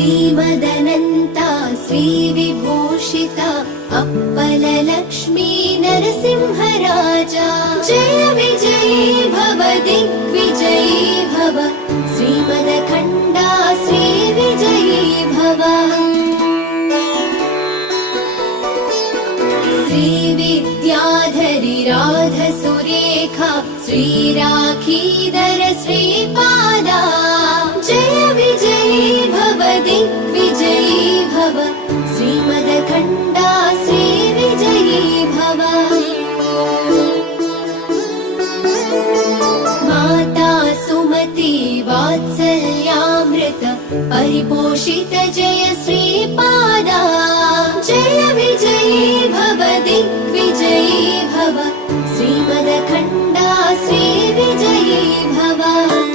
श्रीमदनन्ता श्रीविभूषिता अप्पललक्ष्मी नरसिंहराजा जय विजयी भव दिग्विजयी भव श्रीमदखण्डा श्रीविजयी भव श्रीविद्याधरी राधसुरेखा श्रीराखीधर श्रीपादा जय विजयी भव दिग्विजयी भव श्रीमदखण्डा श्रीविजयी भव माता सुमति वात्सल्यामृत परिपोषित जय श्रीपादा जय विजयी भव दिग्विजयी भव श्रीमदखण्डा श्रीविजयी भव।